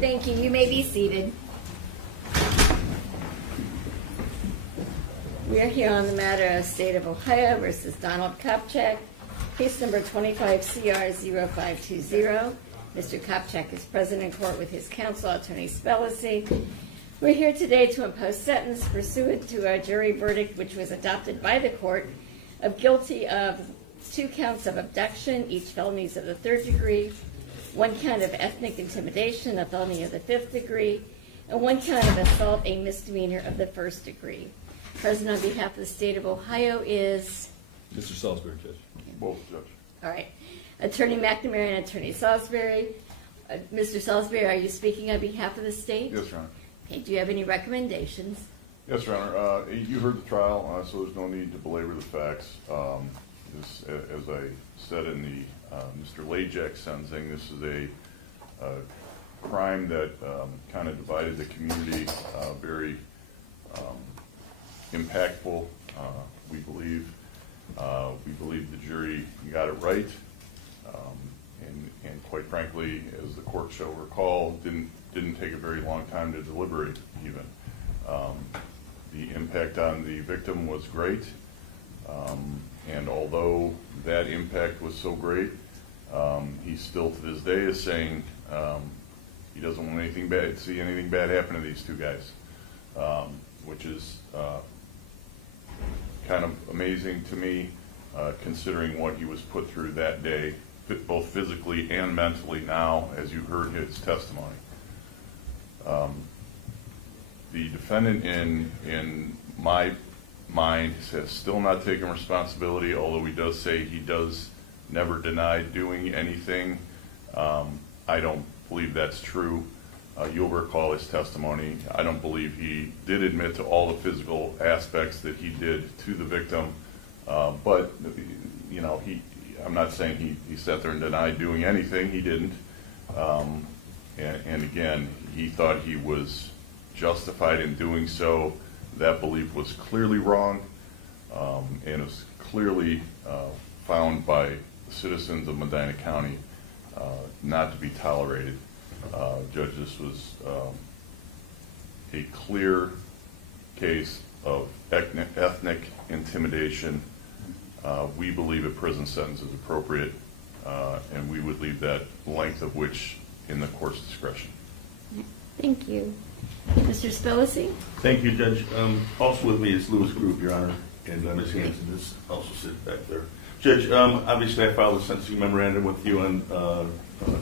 Thank you. You may be seated. We are here on the matter of State of Ohio versus Donald Kopchak, case number 25CR0520. Mr. Kopchak is present in court with his counsel, Attorney Spellacy. We're here today to impose sentence pursuant to a jury verdict which was adopted by the court of guilty of 2 counts of abduction, each felonies of the 3rd degree, 1 count of ethnic intimidation, a felony of the 5th degree, and 1 count of assault, a misdemeanor of the 1st degree. Present on behalf of the state of Ohio is Mr. Salisbury, Judge. Both, Judge. all right, Attorney McNamara and Attorney Salisbury. Mr. Salisbury, are you speaking on behalf of the state? Yes, Your Honor. Okay, do you have any recommendations? Yes, Your Honor. You heard the trial, so there's no need to belabor the facts. As I said in the Mr. Lajak sentencing, this is a crime that kind of divided the community, very impactful, we believe. We believe the jury got it right, and quite frankly, as the court shall recall, didn't take a very long time to deliberate even. The impact on the victim was great, and although that impact was so great, he still to this day is saying he doesn't want anything bad, see anything bad happen to these 2 guys, which is kind of amazing to me, considering what he was put through that day, both physically and mentally now, as you heard his testimony. The defendant, in my mind, has still not taken responsibility, although he does say he does never deny doing anything. I don't believe that's true. You'll recall his testimony. I don't believe he did admit to all the physical aspects that he did to the victim, but you know, I'm not saying he sat there and denied doing anything. He didn't. And again, he thought he was justified in doing so. That belief was clearly wrong, and is clearly found by the citizens of Medina County not to be tolerated. Judge, this was a clear case of ethnic intimidation. We believe a prison sentence is appropriate, and we would leave that length of which in the court's discretion. Thank you. Mr. Spellacy? Thank you, Judge. Also with me is Lewis Group, Your Honor, and Ms. Hanson is also sitting back there. Judge, obviously I filed a sentencing memorandum with you on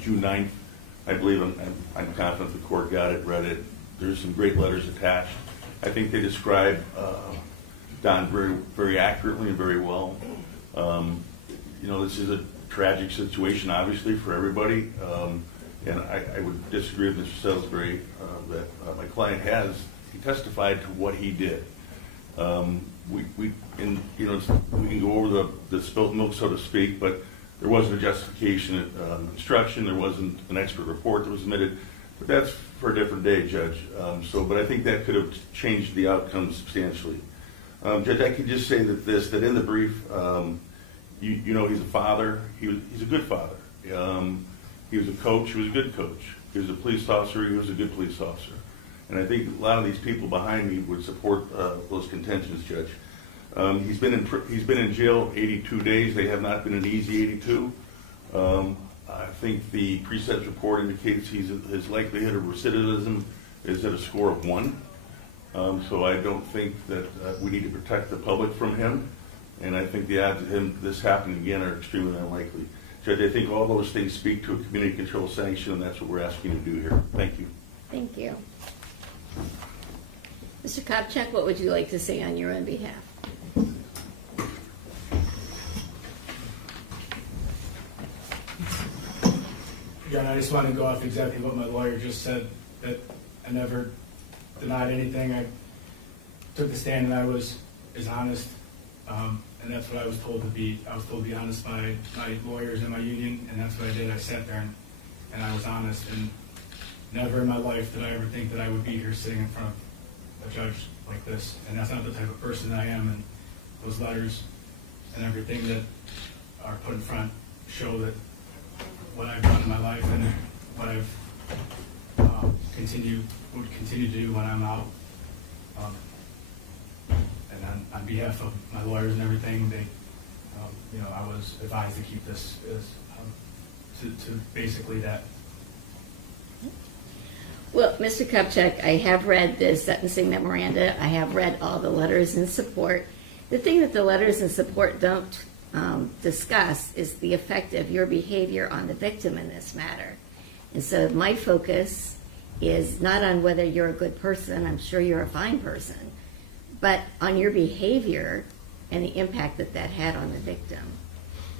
June 9th. I believe I'm confident the court got it, read it. There's some great letters attached. I think they describe Don very accurately and very well. You know, this is a tragic situation, obviously, for everybody. And I would disagree with Mr. Salisbury that my client he testified to what he did. We can go over the spilt milk, so to speak, but there wasn't a justification instruction, there wasn't an expert report that was submitted, but that's for a different day, Judge. But I think that could have changed the outcome substantially. Judge, I could just say that in the brief, you know, he's a father. He's a good father. He was a coach. He was a good coach. He was a police officer. He was a good police officer. And I think a lot of these people behind me would support those contentions, Judge. He's been in jail 82 days. They have not been an easy 82. I think the pre-sentence report indicates his likelihood of recidivism is at a score of 1. So I don't think that we need to protect the public from him. And I think the odds of this happening again are extremely unlikely. Judge, I think all those things speak to a community control sanction, and that's what we're asking you to do here. Thank you. Thank you. Mr. Kopchak, what would you like to say on your own behalf? Again, I just want to go off exactly what my lawyer just said, that I never denied anything. I took the stand and I was honest, and that's what I was told to be. I was told to be honest by my lawyers and my union, and that's what I did. I sat there and I was honest, and never in my life did I ever think that I would be here sitting in front of a judge like this. And that's not the type of person that I am, and those letters and everything that are put in front show that what I've done in my life, and what I've would continue to do when I'm out. And on behalf of my lawyers and everything, they, I was advised to keep this as to basically that. Well, Mr. Kupchak, I have read the sentencing memoranda. I have read all the letters in support. The thing that the letters in support don't discuss is the effect of your behavior on the victim in this matter. And so my focus is not on whether you're a good person, I'm sure you're a fine person, but on your behavior and the impact that that had on the victim.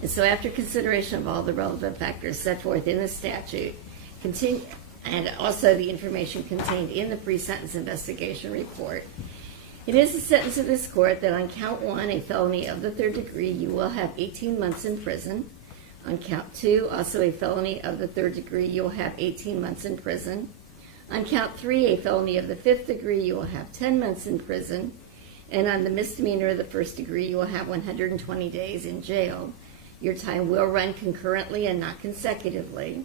And so after consideration of all the relevant factors set forth in the statute, and also the information contained in the pre-sentence investigation report, it is the sentence of this court that on count 1, a felony of the 3rd degree, you will have 18 months in prison. On count 2, also a felony of the 3rd degree, you will have 18 months in prison. On count 3, a felony of the 5th degree, you will have 10 months in prison. And on the misdemeanor of the 1st degree, you will have 120 days in jail. Your time will run concurrently and not consecutively.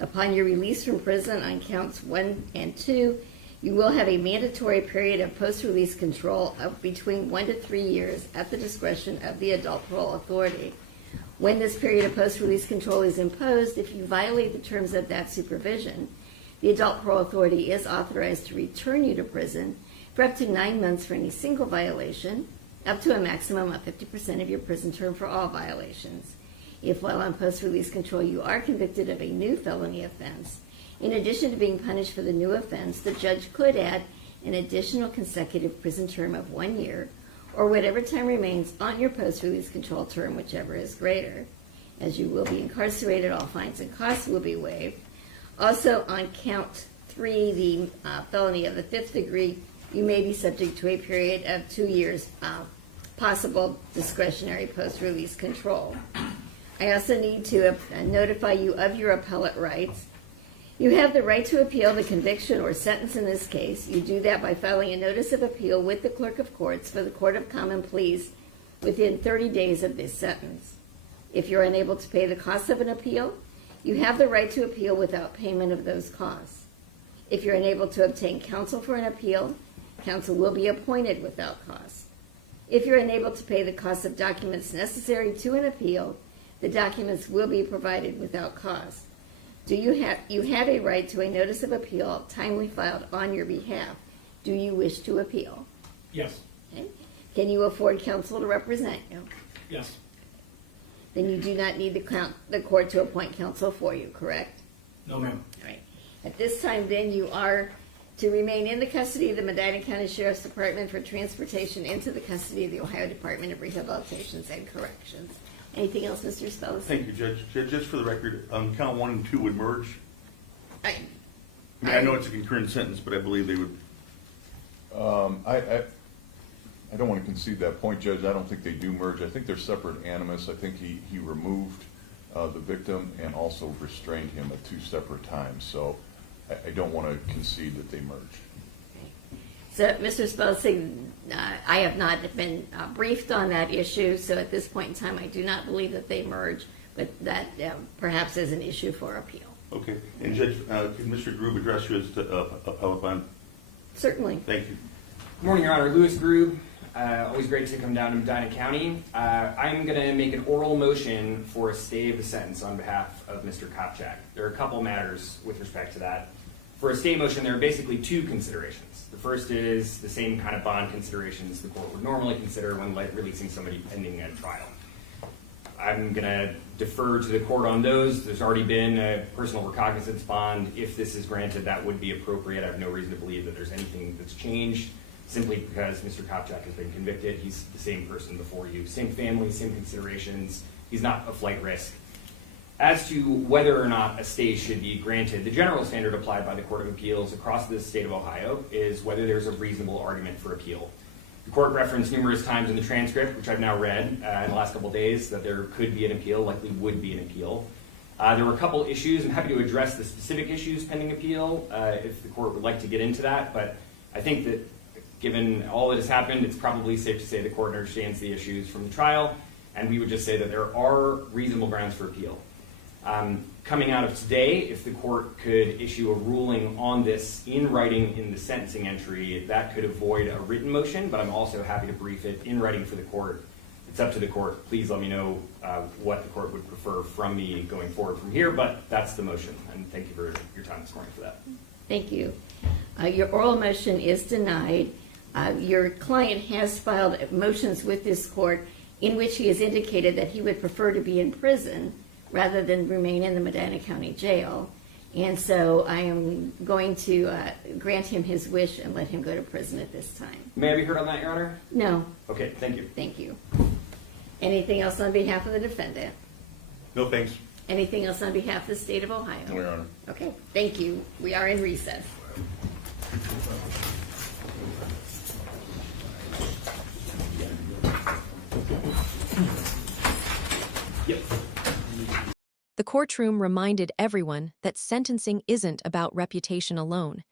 Upon your release from prison on counts 1 and 2, you will have a mandatory period of post-release control of between 1 to 3 years at the discretion of the adult parole authority. When this period of post-release control is imposed, if you violate the terms of that supervision, the adult parole authority is authorized to return you to prison for up to 9 months for any single violation, up to a maximum of 50% of your prison term for all violations. If while on post-release control you are convicted of a new felony offense, in addition to being punished for the new offense, the judge could add an additional consecutive prison term of 1 year, or whatever time remains on your post-release control term, whichever is greater. As you will be incarcerated, all fines and costs will be waived. Also, on count 3, the felony of the 5th degree, you may be subject to a period of 2 years possible discretionary post-release control. I also need to notify you of your appellate rights. You have the right to appeal the conviction or sentence in this case. You do that by filing a notice of appeal with the clerk of courts for the Court of Common Pleas within 30 days of this sentence. If you're unable to pay the costs of an appeal, you have the right to appeal without payment of those costs. If you're unable to obtain counsel for an appeal, counsel will be appointed without cost. If you're unable to pay the cost of documents necessary to an appeal, the documents will be provided without cost. You have a right to a notice of appeal timely filed on your behalf. Do you wish to appeal? Yes. Okay. Can you afford counsel to represent you? Yes. Then you do not need the court to appoint counsel for you, correct? No, ma'am. All right. At this time, then, you are to remain in the custody of the Medina County Sheriff's Department for transportation into the custody of the Ohio Department of Rehabilitation and Corrections. Anything else, Mr. Spells? Thank you, Judge. Just for the record, count 1 and 2 would merge. I I know it's a concurrent sentence, but I believe they would. I don't want to concede that point, Judge. I don't think they do merge. I think they're separate animus. I think he removed the victim and also restrained him at 2 separate times. So I don't want to concede that they merge. So, Mr. Spelsing, I have not been briefed on that issue, so at this point in time, I do not believe that they merge, but that perhaps is an issue for appeal. Okay. And Judge, can Mr. Grube address you as to appellate bond? Certainly. Thank you. Good morning, Your Honor. Louis Grube. Always great to come down to Medina County. I'm going to make an oral motion for a stay of the sentence on behalf of Mr. Kopchak. There are a couple matters with respect to that. For a stay motion, there are basically 2 considerations. The first is the same kind of bond considerations the court would normally consider when releasing somebody pending a trial. I'm going to defer to the court on those. There's already been a personal recognizance bond. If this is granted, that would be appropriate. I have no reason to believe that there's anything that's changed, simply because Mr. Kopchak has been convicted. He's the same person before you. Same family, same considerations. He's not a flight risk. As to whether or not a stay should be granted, the general standard applied by the Court of Appeals across the state of Ohio is whether there's a reasonable argument for appeal. The court referenced numerous times in the transcript, which I've now read in the last couple of days, that there could be an appeal, likely would be an appeal. There were a couple issues. I'm happy to address the specific issues pending appeal if the court would like to get into that, but I think that given all that has happened, it's probably safe to say the court understands the issues from the trial, and we would just say that there are reasonable grounds for appeal. coming out of today, if the court could issue a ruling on this in writing in the sentencing entry, that could avoid a written motion, but I'm also happy to brief it in writing for the court. It's up to the court. Please let me know what the court would prefer from me going forward from here, but that's the motion, and thank you for your time this morning for that. Thank you. Your oral motion is denied. Your client has filed motions with this court in which he has indicated that he would prefer to be in prison rather than remain in the Medina County Jail. And so I am going to grant him his wish and let him go to prison at this time. May I be heard on that, Your Honor? No, Okay, thank you. thank you. Anything else on behalf of the defendant? No, thanks. Anything else on behalf of the state of Ohio? No, Your Honor. Okay, thank you. We are in recess. The courtroom reminded everyone that sentencing isn't about reputation alone.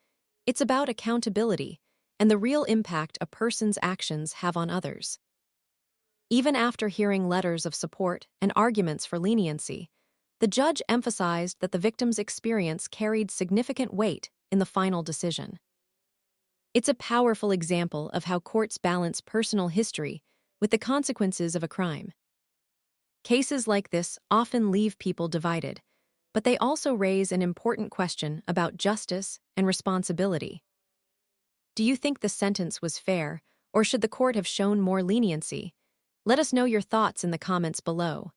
It's about accountability and the real impact a person's actions have on others. Even after hearing letters of support and arguments for leniency, the judge emphasized that the victim's experience carried significant weight in the final decision. It's a powerful example of how courts balance personal history with the consequences of a crime. Cases like this often leave people divided, but they also raise an important question about justice and responsibility. Do you think the sentence was fair, or should the court have shown more leniency? Let us know your thoughts in the comments below.